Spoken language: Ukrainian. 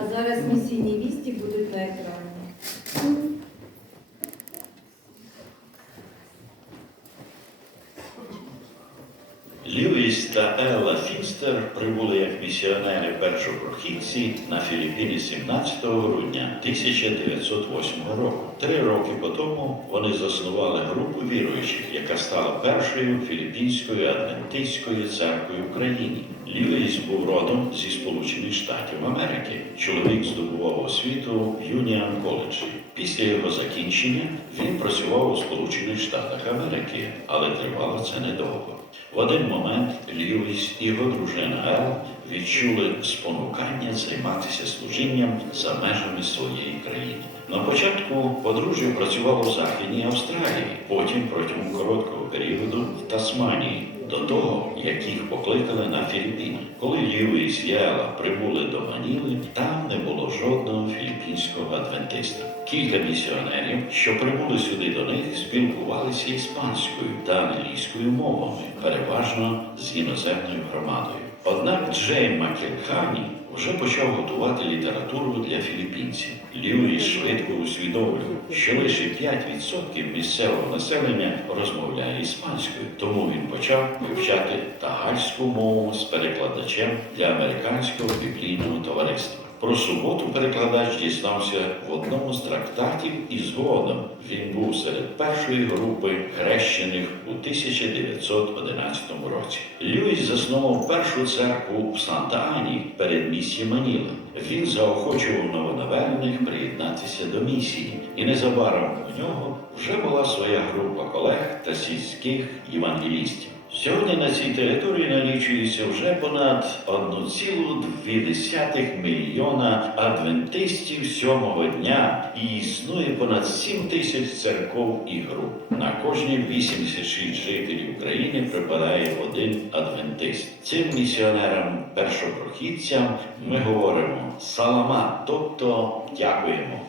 А зараз місійні вісті будуть на екрані. Льюіс та Елла Фінстер прибули як місіонери першопрохідці на Філіппіни 17 грудня 1908 року. Три роки по тому вони заснували групу віруючих, яка стала першою філіппінською адвентистською церквою в країні. Льюіс був родом зі Сполучених Штатів Америки. Чоловік здобував освіту в Юніан коледжі. Після його закінчення він працював у Сполучених Штатах Америки, але тривало це недовго. В один момент Льюіс і його дружина Ел відчули спонукання займатися служінням за межами своєї країни. На початку подружжя працювало в Західній Австралії, потім протягом короткого періоду в Тасманії, до того, як їх покликали на Філіппіни. Коли Льюіс і Ела прибули до Маніли, там не було жодного філіппінського адвентиста. Кілька місіонерів, що прибули сюди до них, спілкувалися іспанською та англійською мовами, переважно з іноземною громадою. Однак Джей Макелхані вже почав готувати літературу для філіппінців. Льюіс швидко усвідомлював, що лише 5% місцевого населення розмовляє іспанською, тому він почав вивчати тагальську мову з перекладачем для американського біблійного товариства. Про суботу перекладач дізнався в одному з трактатів і згодом він був серед першої групи хрещених у 1911 році. Льюіс заснував першу церкву в Санта-Ані перед місією Маніла. Він заохочував новонавернених приєднатися до місії, і незабаром у нього вже була своя група колег та сільських євангелістів. Сьогодні на цій території налічується вже понад 1,2 мільйона адвентистів сьомого дня і існує понад 7 тисяч церков і груп. На кожні 86 жителів України припадає один адвентист. Цим місіонерам першопрохідцям ми говоримо салама, тобто дякуємо.